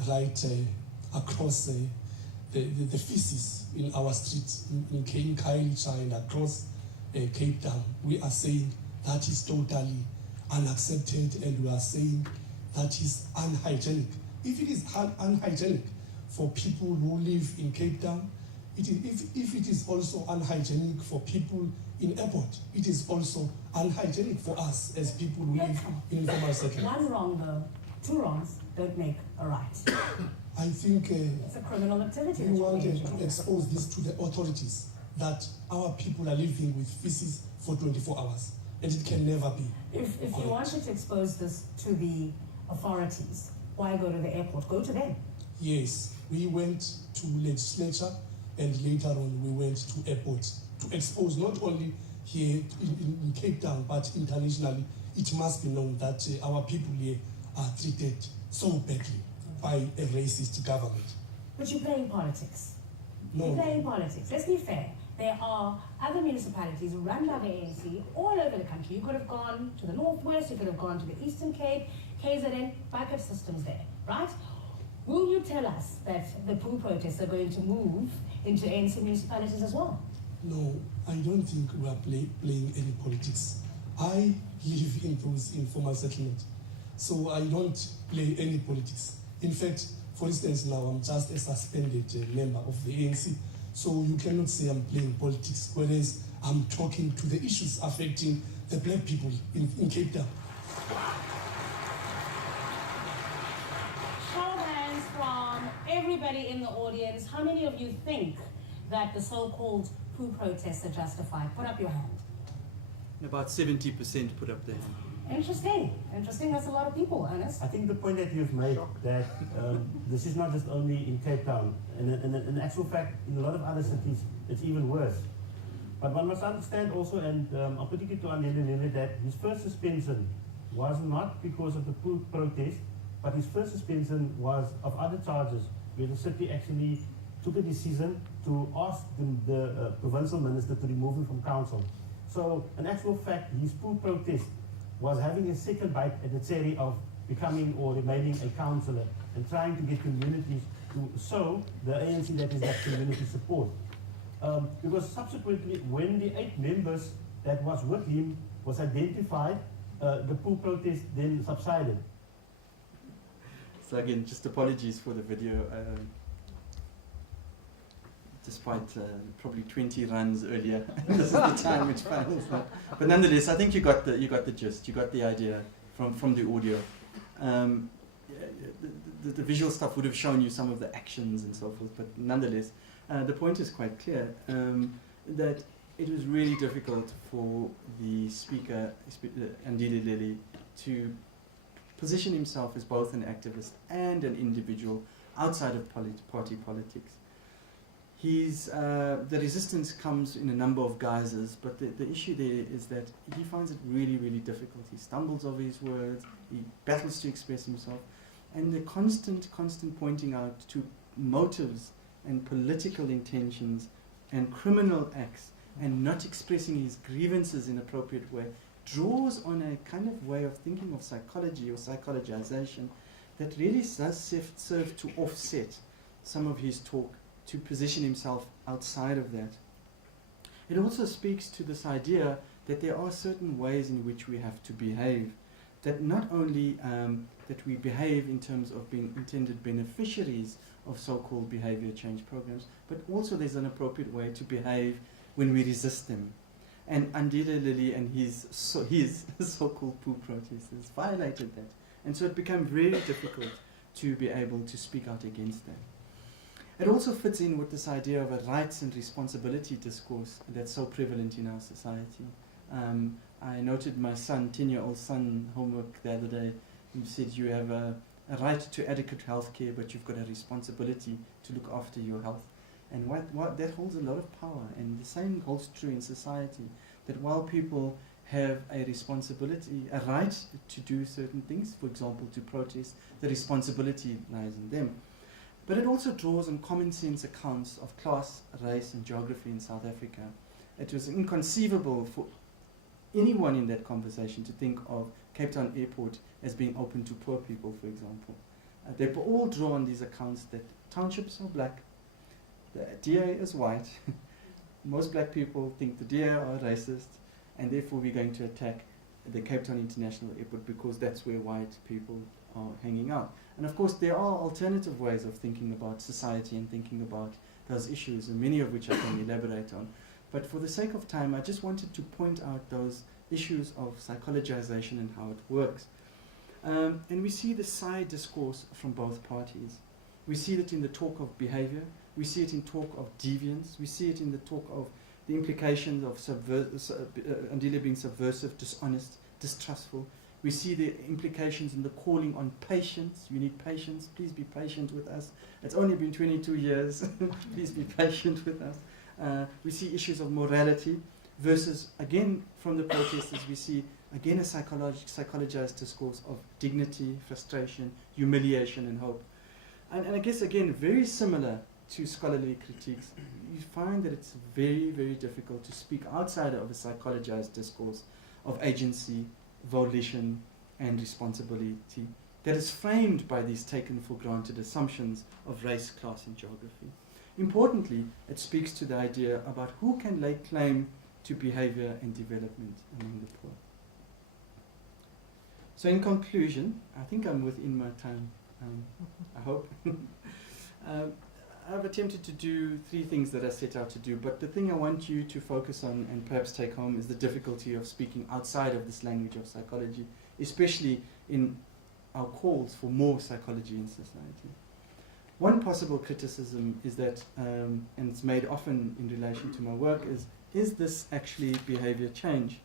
right across the feces in our streets, in Khayelitsha and across Cape Town. We are saying that is totally unaccepted, and we are saying that is unhygienic. If it is unhygienic for people who live in Cape Town, if it is also unhygienic for people in airport, it is also unhygienic for us as people who live in informal settlements. One wrong, though. Two wrongs don't make a right. I think it's a criminal activity. We wanted to expose this to the authorities, that our people are living with feces for 24 hours, and it can never be. If you wanted to expose this to the authorities, why go to the airport? Go to them. Yes, we went to legislature, and later on we went to airports to expose not only here in Cape Town, but internationally. It must be known that our people here are treated so badly by a racist government. But you're playing politics. No. You're playing politics. Let's be fair. There are other municipalities run by the ANC all over the country. You could have gone to the Northwest, you could have gone to the Eastern Cape, KZN, bucket systems there, right? Will you tell us that the poo protests are going to move into ANC municipalities as well? No, I don't think we are playing any politics. I live in those informal settlements, so I don't play any politics. In fact, for instance, now I'm just a suspended member of the ANC, so you cannot say I'm playing politics, whereas I'm talking to the issues affecting the black people in Cape Town. Show of hands from everybody in the audience. How many of you think that the so-called poo protests are justified? Put up your hand. About 70% put up their hand. Interesting. Interesting. That's a lot of people, Ernest. I think the point that you've made, that this is not just only in Cape Town, and in actual fact, in a lot of other cities, it's even worse. But one must understand also, and I'm putting it to Andile, that his first suspension was not because of the protest, but his first suspension was of other charges, where the city actually took a decision to ask the provincial minister to remove him from council. So, in actual fact, his protest was having a second bite at the cherry of becoming or remaining a councillor and trying to get communities to show the ANC that is that community support. Because subsequently, when the 8 members that was with him was identified, the poo protest then subsided. So again, just apologies for the video. Despite probably 20 runs earlier, this is the time which fails. But nonetheless, I think you got the gist, you got the idea from the audio. The visual stuff would have shown you some of the actions and so forth, but nonetheless, the point is quite clear, that it was really difficult for the speaker, Andile Lili, to position himself as both an activist and an individual outside of party politics. The resistance comes in a number of guises, but the issue there is that he finds it really, really difficult. He stumbles over his words, he battles to express himself, and the constant pointing out to motives and political intentions and criminal acts and not expressing his grievances in an appropriate way draws on a kind of way of thinking of psychology or psychologization that really does serve to offset some of his talk, to position himself outside of that. It also speaks to this idea that there are certain ways in which we have to behave, that not only that we behave in terms of being intended beneficiaries of so-called behavior change programs, but also there's an appropriate way to behave when we resist them. And Andile Lili and his so-called poo protesters violated that. And so it became very difficult to be able to speak out against that. It also fits in with this idea of a rights and responsibility discourse that's so prevalent in our society. I noted my 10-year-old son homework the other day. He said you have a right to adequate health care, but you've got a responsibility to look after your health. And what that holds a lot of power, and the same holds true in society, that while people have a responsibility, a right to do certain things, for example to protest, the responsibility lies in them. But it also draws on common sense accounts of class, race and geography in South Africa. It was inconceivable for anyone in that conversation to think of Cape Town Airport as being open to poor people, for example. They all draw on these accounts that townships are black, the DA is white, most black people think the DA are racist, and therefore we're going to attack the Cape Town International Airport because that's where white people are hanging out. And of course there are alternative ways of thinking about society and thinking about those issues, and many of which I can elaborate on. But for the sake of time, I just wanted to point out those issues of psychologization and how it works. And we see the side discourse from both parties. We see it in the talk of behavior, we see it in talk of deviance, we see it in the talk of the implications of Andile being subversive, dishonest, distrustful. We see the implications in the calling on patience. You need patience, please be patient with us. It's only been 22 years, please be patient with us. We see issues of morality versus, again, from the protesters, we see, again, a psychologized discourse of dignity, frustration, humiliation, and hope. And I guess, again, very similar to scholarly critiques, you find that it's very, very difficult to speak outside of a psychologized discourse of agency, volition, and responsibility that is framed by these taken for granted assumptions of race, class, and geography. Importantly, it speaks to the idea about who can lay claim to behavior and development among the poor. So in conclusion, I think I'm within my time, I hope. I've attempted to do 3 things that I set out to do, but the thing I want you to focus on and perhaps take home is the difficulty of speaking outside of this language of psychology, especially in our calls for more psychology in society. One possible criticism is that, and it's made often in relation to my work, is this actually behavior change?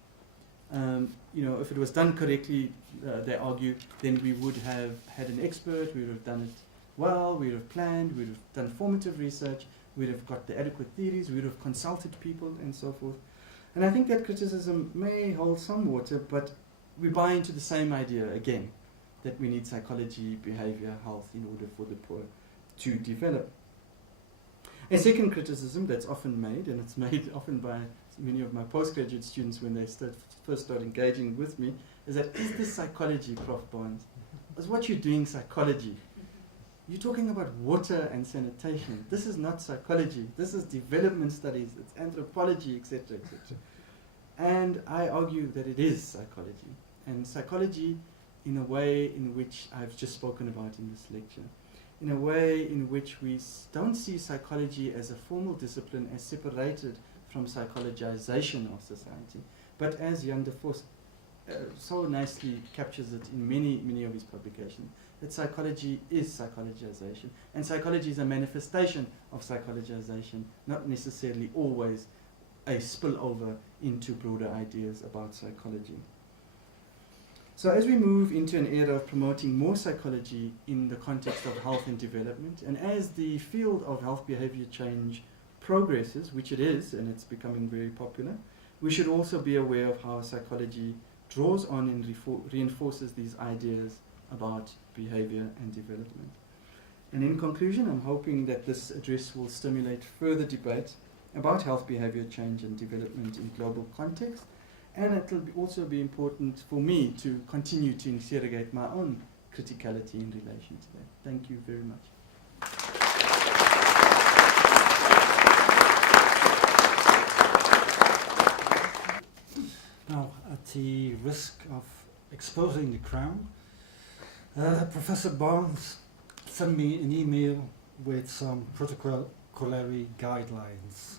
If it was done correctly, they argue, then we would have had an expert, we would have done it well, we would have planned, we would have done formative research, we would have got the adequate theories, we would have consulted people, and so forth. And I think that criticism may hold some water, but we buy into the same idea again, that we need psychology, behavior, health in order for the poor to develop. A second criticism that's often made, and it's made often by many of my postgraduate students when they first start engaging with me, is that, is this psychology, Prof Barnes? Is what you're doing psychology? You're talking about water and sanitation. This is not psychology. This is development studies. It's anthropology, etc., etc. And I argue that it is psychology. And psychology in a way in which I've just spoken about in this lecture. In a way in which we don't see psychology as a formal discipline as separated from psychologization of society, but as Jan de Vos so nicely captures it in many of his publications, that psychology is psychologization, and psychology is a manifestation of psychologization, not necessarily always a spillover into broader ideas about psychology. So as we move into an era of promoting more psychology in the context of health and development, and as the field of health behavior change progresses, which it is, and it's becoming very popular, we should also be aware of how psychology draws on and reinforces these ideas about behavior and development. And in conclusion, I'm hoping that this address will stimulate further debate about health behavior change and development in global context, and it will also be important for me to continue to interrogate my own criticality in relation to that. Thank you very much. Now, at the risk of exposing the crown, Professor Barnes sent me an email with some protocolary guidelines.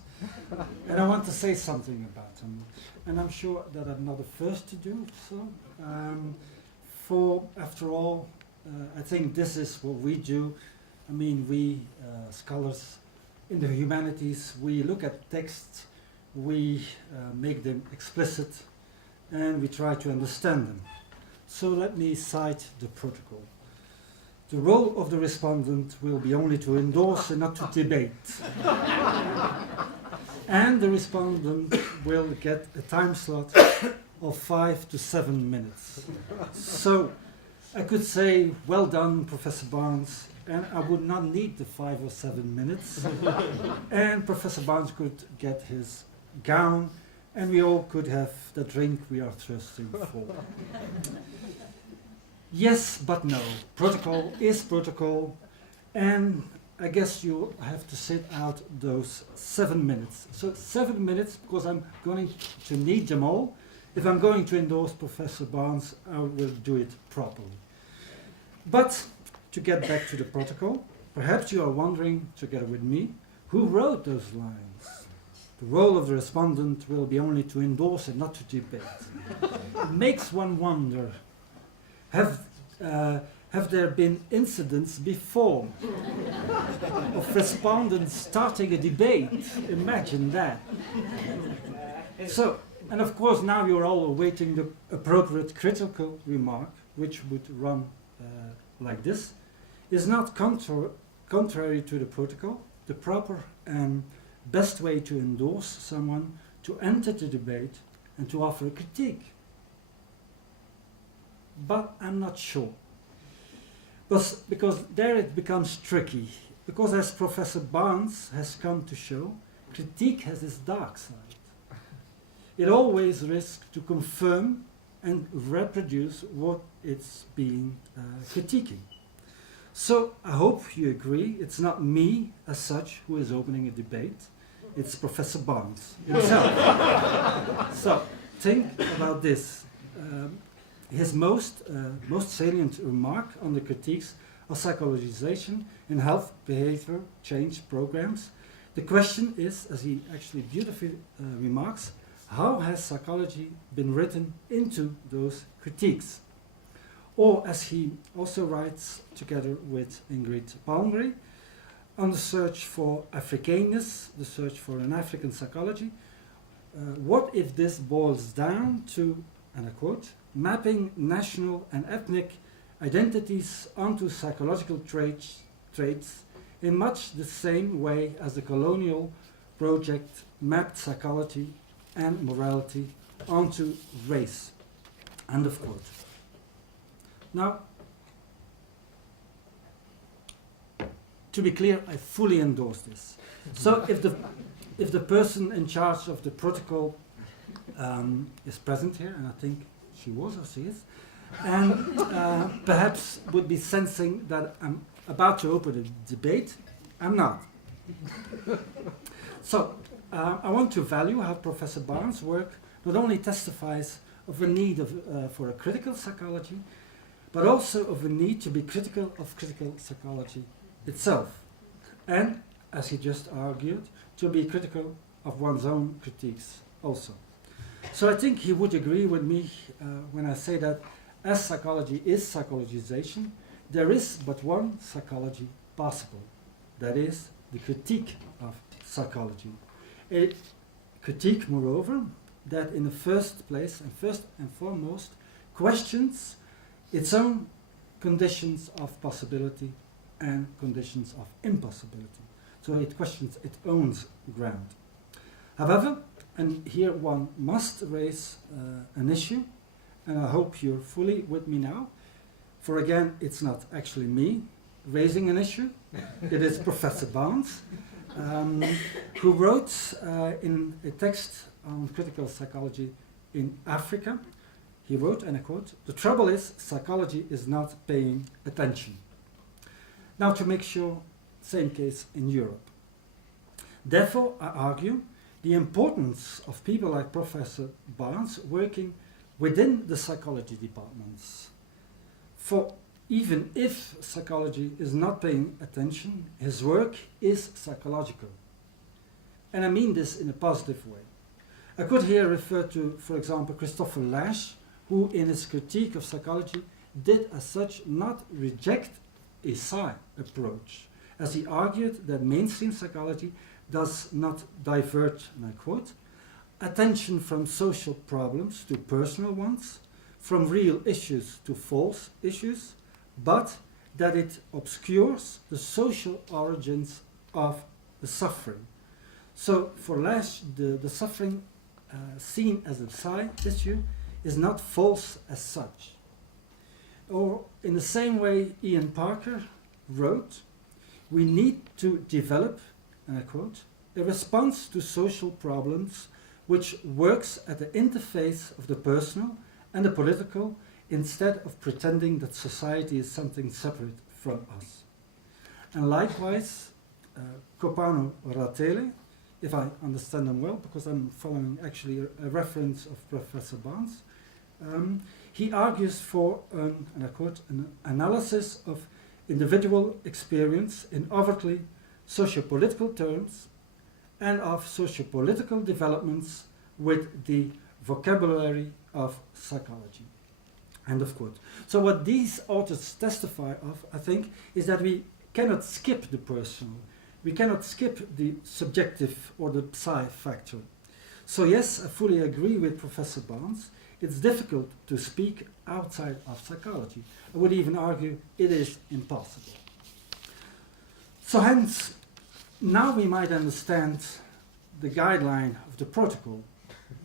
And I want to say something about them. And I'm sure that I'm not the first to do so. After all, I think this is what we do. I mean, we scholars in the humanities, we look at texts, we make them explicit, and we try to understand them. So let me cite the protocol. The role of the respondent will be only to endorse and not to debate. And the respondent will get a time slot of 5 to 7 minutes. So I could say, well done, Professor Barnes, and I would not need the 5 or 7 minutes. And Professor Barnes could get his gown, and we all could have the drink we are thirsting for. Yes, but no. Protocol is protocol, and I guess you have to sit out those 7 minutes. So 7 minutes, because I'm going to need them all. If I'm going to endorse Professor Barnes, I will do it properly. But to get back to the protocol, perhaps you are wondering, together with me, who wrote those lines? The role of the respondent will be only to endorse and not to debate. It makes one wonder, have there been incidents before of respondents starting a debate? Imagine that. So, and of course now you're all awaiting the appropriate critical remark, which would run like this, is not contrary to the protocol. The proper and best way to endorse someone, to enter the debate and to offer a critique. But I'm not sure. because there it becomes tricky. Because as Professor Barnes has come to show, critique has its dark side. It always risks to confirm and reproduce what it's being critiquing. So I hope you agree it's not me as such who is opening a debate, it's Professor Barnes himself. So think about this. His most salient remark on the critiques of psychologization in health behavior change programs. The question is, as he actually beautifully remarks, how has psychology been written into those critiques? Or as he also writes together with Ingrid Palmgren, on the search for Africaneness, the search for an African psychology, what if this boils down to, and I quote, mapping national and ethnic identities onto psychological traits in much the same way as the colonial project mapped psychology and morality onto race. End of quote. Now, to be clear, I fully endorse this. So if the person in charge of the protocol is present here, and I think she was or she is, and perhaps would be sensing that I'm about to open a debate, I'm not. So I want to value how Professor Barnes' work not only testifies of a need for a critical psychology, but also of a need to be critical of critical psychology itself. And, as he just argued, to be critical of one's own critiques also. So I think he would agree with me when I say that as psychology is psychologization, there is but one psychology possible. That is the critique of psychology. A critique, moreover, that in the first place and first and foremost questions its own conditions of possibility and conditions of impossibility. So it questions its own ground. However, and here one must raise an issue, and I hope you're fully with me now, for again, it's not actually me raising an issue, it is Professor Barnes, who wrote in a text on critical psychology in Africa. He wrote, and I quote, "The trouble is, psychology is not paying attention." Now to make sure, same case in Europe. Therefore, I argue the importance of people like Professor Barnes working within the psychology departments. For even if psychology is not paying attention, his work is psychological. And I mean this in a positive way. I could here refer to, for example, Christopher Lasch, who in his critique of psychology did as such not reject a psi approach, as he argued that mainstream psychology does not divert, and I quote, attention from social problems to personal ones, from real issues to false issues, but that it obscures the social origins of the suffering. So for Lasch, the suffering seen as a psi issue is not false as such. Or in the same way Ian Parker wrote, we need to develop, and I quote, a response to social problems which works at the interface of the personal and the political instead of pretending that society is something separate from us. And likewise, Copano Ratele, if I understand them well, because I'm following actually a reference of Professor Barnes, he argues for, and I quote, an analysis of individual experience in overtly socio-political terms and of socio-political developments with the vocabulary of psychology. End of quote. So what these authors testify of, I think, is that we cannot skip the personal. We cannot skip the subjective or the psi factor. So yes, I fully agree with Professor Barnes. It's difficult to speak outside of psychology. I would even argue it is impossible. So hence, now we might understand the guideline of the protocol.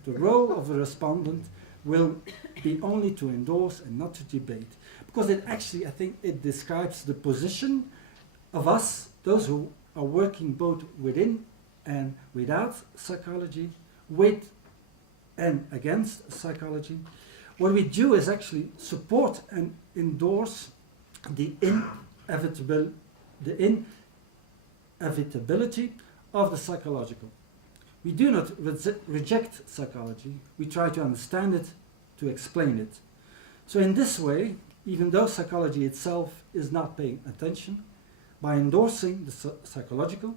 The role of the respondent will be only to endorse and not to debate. because it actually, I think, it describes the position of us, those who are working both within and without psychology, with and against psychology. What we do is actually support and endorse the inevitability of the psychological. We do not reject psychology, we try to understand it, to explain it. So in this way, even though psychology itself is not paying attention, by endorsing the psychological,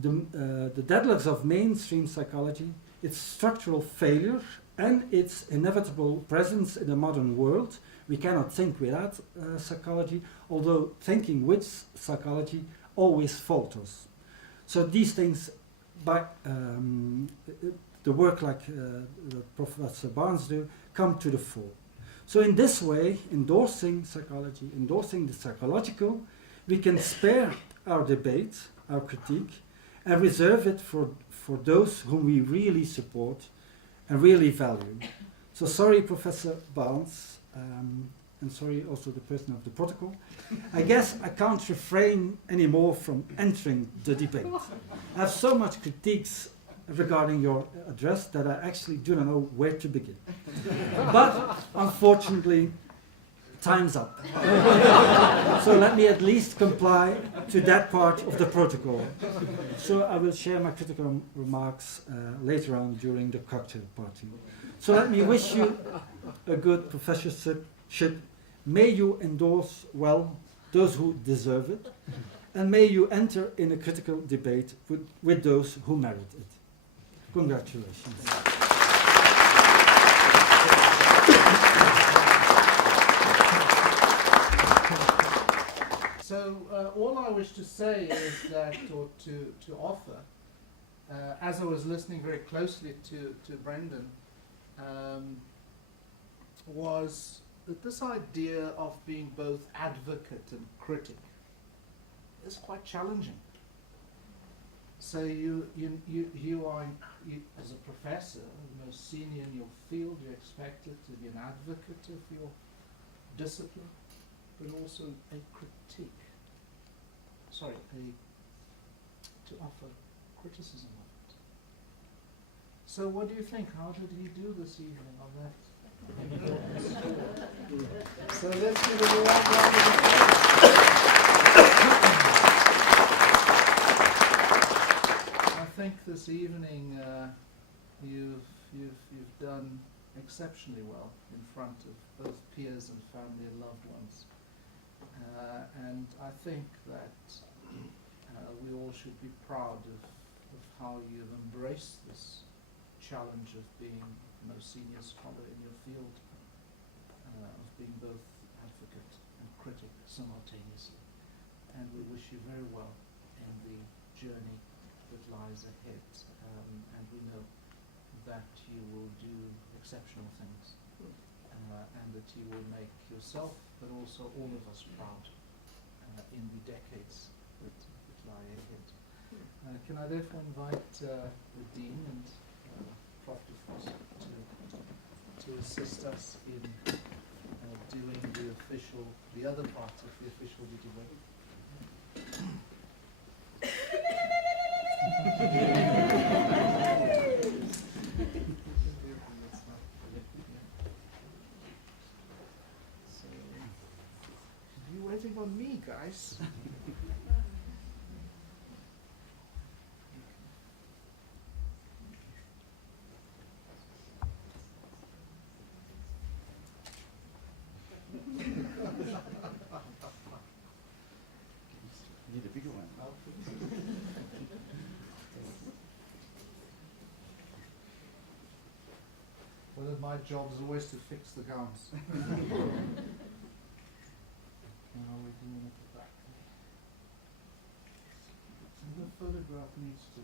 the deadlocks of mainstream psychology, its structural failure and its inevitable presence in the modern world. We cannot think without psychology, although thinking with psychology always falters. So these things, by the work like Professor Barnes do, come to the fore. So in this way, endorsing psychology, endorsing the psychological, we can spare our debate, our critique, and reserve it for those whom we really support and really value. So sorry, Professor Barnes, and sorry also the person of the protocol. I guess I can't refrain anymore from entering the debate. I have so much critiques regarding your address that I actually do not know where to begin. But unfortunately, time's up. So let me at least comply to that part of the protocol. So I will share my critical remarks later on during the cocktail party. So let me wish you a good professorship. May you endorse well those who deserve it, and may you enter in a critical debate with those who merit it. Congratulations. So all I wish to say is that, or to offer, as I was listening very closely to Brendon, was that this idea of being both advocate and critic is quite challenging. So you are, as a professor, the most senior in your field, you're expected to be an advocate of your discipline, but also a critique. Sorry, to offer criticism of it. So what do you think? How did he do this evening on that important score? So let's give it a round of applause. I think this evening you've done exceptionally well in front of both peers and family and loved ones. And I think that we all should be proud of how you've embraced this challenge of being the most senior scholar in your field, of being both advocate and critic simultaneously. And we wish you very well in the journey that lies ahead. And we know that you will do exceptional things, and that you will make yourself, but also all of us, proud in the decades that lie ahead. Can I therefore invite the Dean and Prof to assist us in doing the other part of the official debate. You waiting on me, guys? Need a bigger one. Well, my job is always to fix the gowns. How are we doing at the back? And the photograph needs to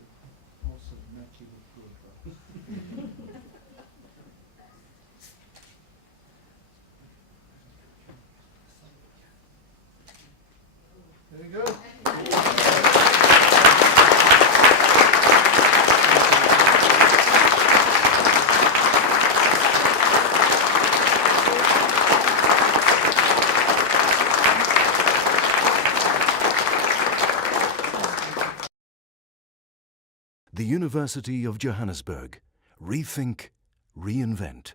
also make you look good, but there we go. University of Johannesburg. Rethink, reinvent.